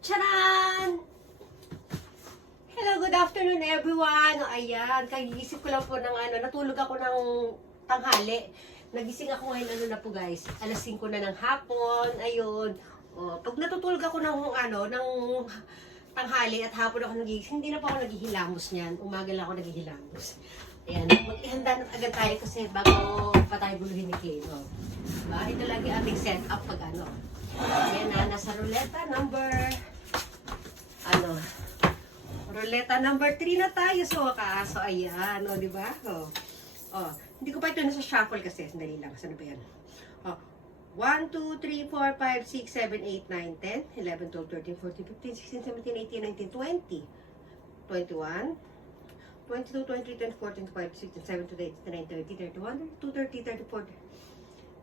Charan! Hello, good afternoon everyone. Ayan, kagisip ko lang po ng natulog ako ng tanghali. Nagising ako ngayon na po guys. Alas 5 na ng hapon. Ayun. Pag natutulog ako ng tanghali at hapon ako nagigising, hindi na po ako naghihilamos niyan. Umaga lang ako naghihilamos. Ayan, maghihanda na agad tayo kasi bago pa tayo guluhin ni Kino. Ito lagi ating setup pag Ayan na, nasa ruleta number ruleta number 3 na tayo sa wakas. So, ayan, di ba? Hindi ko pa ito nasa shuffle kasi. Sandali lang. Saan ba yan? 1, 2, 3, 4, 5, 6, 7, 8, 9, 10, 11, 12, 13, 14, 15, 16, 17, 18, 19, 20, 21, 22, 23, 24, 25, 26, 27, 28, 29, 30, 31, 32, 30, 34,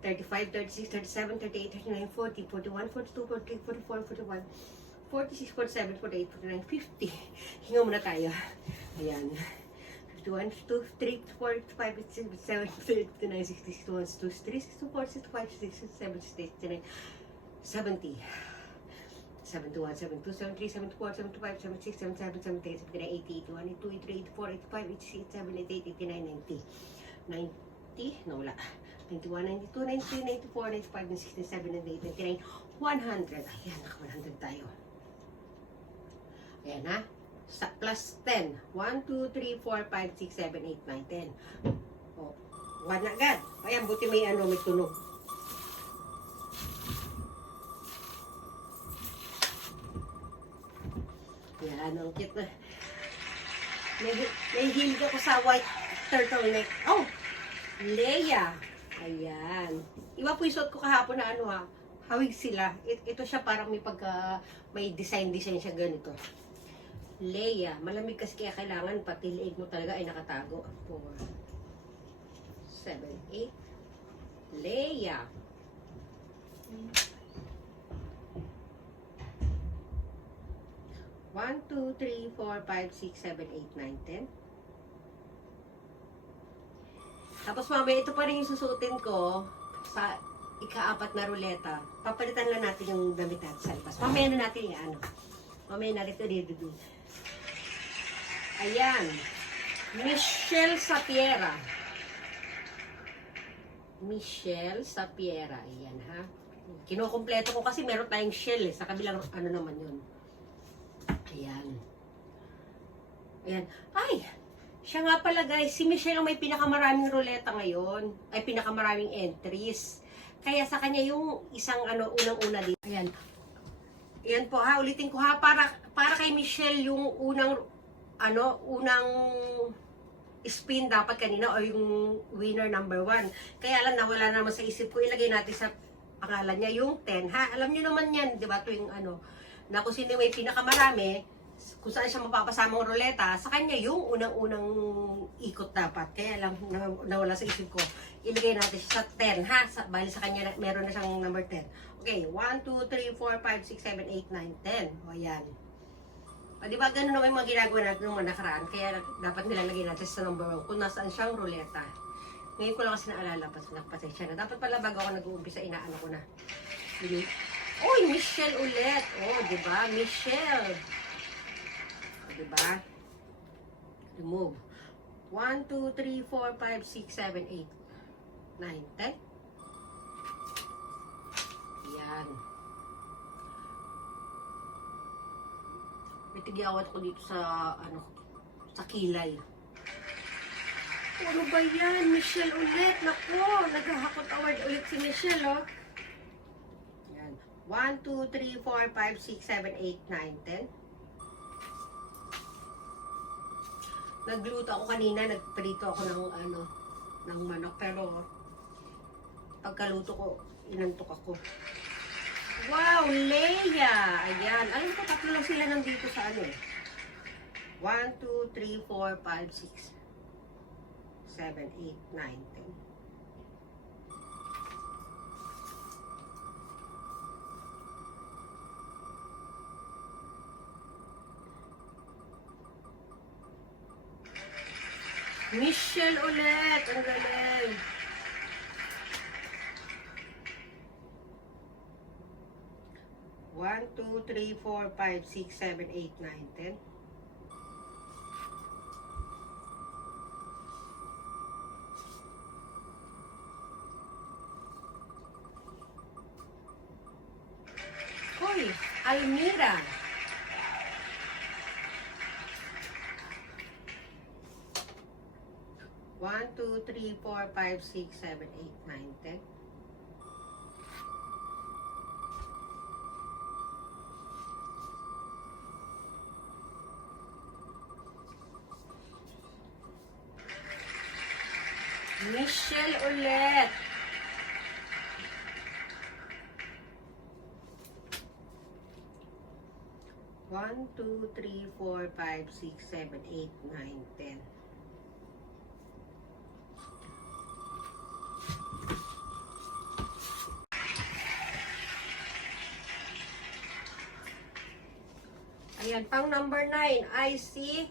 35, 36, 37, 38, 39, 40, 41, 42, 43, 44, 41, 46, 47, 48, 49, 50. Hinga muna tayo. Ayan. 51, 52, 53, 54, 55, 56, 57, 58, 59, 60, 61, 62, 63, 64, 65, 66, 67, 70. 71, 72, 73, 74, 75, 76, 77, 78, 79, 80, 81, 82, 83, 84, 85, 86, 87, 88, 89, 90. 90? No, wala. 91, 92, 93, 94, 95, 96, 97, 98, 99, 100. Ayan, naka-100 tayo. Ayan ha. Plus 10. 1, 2, 3, 4, 5, 6, 7, 8, 9, 10. 1 na agad. Ayan, buti may may tunog. Ayan, ang cute na. May hilig ako sa white turtleneck. Oh! Leia! Ayan. Iba po yung suot ko kahapon na hawig sila. Ito siya parang may design siya ganito. Leia. Malamig kasi kaya kailangan pati liig mo talaga ay nakatago. 4, 7, 8. Leia. One, 2, 3, 4, 5, 6, 7, 8, 9, 10. Tapos mamaya ito pa rin yung susuotin ko sa ika-4 na ruleta. Papalitan lang natin yung damit natin sa labas. Mamaya na natin yung Mamaya natin ito dito. Ayan. Michelle Sapiera. Michelle Sapiera. Ayan ha. Kinukumpleto ko kasi meron tayong shell sa kabilang naman yun. Ayan. Ayan. Ay! Siya nga pala guys, si Michelle ang may pinakamaraming ruleta ngayon. Ay pinakamaraming entries. Kaya sa kanya yung isang unang-una dito. Ayan. Ayan po ha, ulitin ko ha, para kay Michelle yung unang spin dapat kanina o yung winner number 1. Kaya lang nawala naman sa isip ko, ilagay natin sa pangalan niya yung 10 ha. Alam niyo naman yan, di ba? Tuwing na kung sino may pinakamarami, kung saan siya mapapasamang ruleta, sa kanya yung unang-unang ikot dapat. Kaya lang nawala sa isip ko. Ilagay natin siya sa 10 ha. Bali sa kanya meron na siyang number 10. Okay, 1, 2, 3, 4, 5, 6, 7, 8, 9, 10. O yan. Di ba ganun naman yung mga ginagawa natin nung nakaraan. Kaya dapat nilalagay natin sa number 1 kung nasaan siyang ruleta. Ngayon ko lang kasi naalala pasensya na. Dapat pala bago ako nag-uumpisa, ko na. Uy, Michelle ulit. Di ba? Michelle. Diba? Remove. 1, 2, 3, 4, 5, 6, 7, 8, 9, 10. Yan. May tigyawat ko dito sa, sa kilay. Ano ba yan? Michelle ulit. Naku, naghahakot award ulit si Michelle, Yan. 1, 2, 3, 4, 5, 6, 7, 8, 9, 10. Nagluto ako kanina, nagprito ako ng manok, pero pagkaluto ko, inantok ako. Wow, Leia! Ayan. Alam ko, 3 lang sila nandito sa 1, 2, 3, 4, 5, 6, 7, 8, 9, 10. Michelle ulit! Ang galing! 1, 2, 3, 4, 5, 6, 7, 8, 9, 10. Hoy, Almira. One, two, three, four, five, six, seven, eight, nine, 10. Michelle ulit. One, two, three, four, five, six, seven, eight, nine, 10. Ayan, pang number 9, I see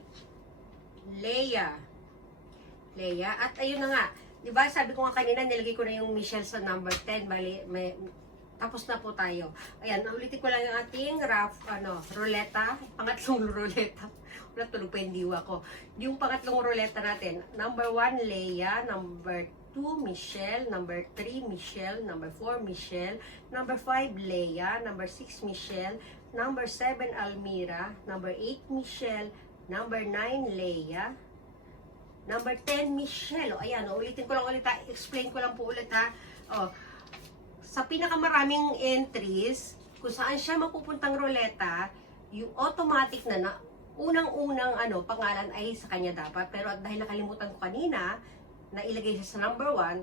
Leia. Leia. At ayun na nga, di ba sabi ko nga kanina, nilagay ko na yung Michelle sa number 10. Bali, tapos na po tayo. Ayan, ulitin ko lang yung ating ruleta. Pangatlong ruleta. Wala, tulog pa yung diwa ko. Yung pangatlong ruleta natin. Number 1, Leia. Number 2, Michelle. Number 3, Michelle. Number 4, Michelle. Number 5, Leia. Number 6, Michelle. Number 7, Almira. Number 8, Michelle. Number 9, Leia. Number 10, Michelle. O, ayan, ulitin ko lang ulit ha. Explain ko lang po ulit ha. O, sa pinakamaraming entries, kung saan siya mapupuntang ruleta, yung automatic na unang-unang pangalan ay sa kanya dapat. Pero dahil nakalimutan ko kanina, na ilagay siya sa number 1,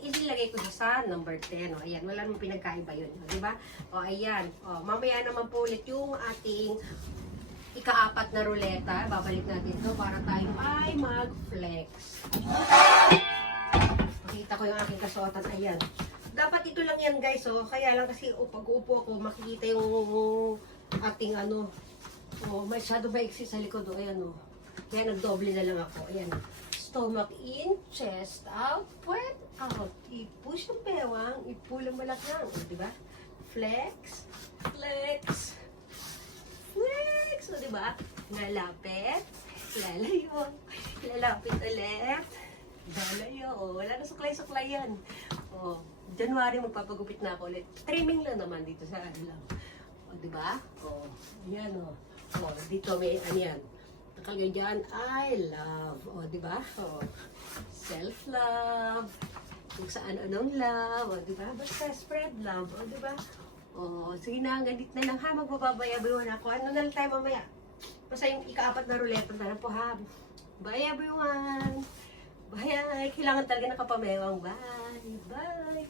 inilagay ko siya sa number 10. O, ayan, wala namang pinagkaiba yun. O, diba? O, ayan. O, mamaya naman po ulit yung ating ika-4 na ruleta. Babalik natin ito para tayo ay mag-flex. Makita ko yung aking kasuotan. Ayan. Dapat ito lang yan guys. O, kaya lang kasi pag uupo ako, makikita yung ating masyado maiksi sa likod. O, ayan o. Kaya nagdoble na lang ako. Ayan. Stomach in, chest out, puwet out. I-push yung bewang, i-pull ang balakang. O, diba? Flex, flex, flex. O, diba? Lalapit, lalayo, lalapit ulit, lalayo. O, wala na suklay-suklay yan. O, January magpapagupit na ako ulit. Trimming lang naman dito sa lang. O, diba? O, yan o. O, dito may yan. Nakalagay dyan, I love. O, diba? O, self-love. Kung saan anong love. O, diba? Basta spread love. O, diba? O, sige na, hanggang dito na lang ha. Magbabayabayuhan ako. Ano na lang tayo mamaya? Basta yung ika-4 na ruleta na lang po ha. Bye everyone! Bye! Kailangan talaga nakapamewang. Bye! Bye!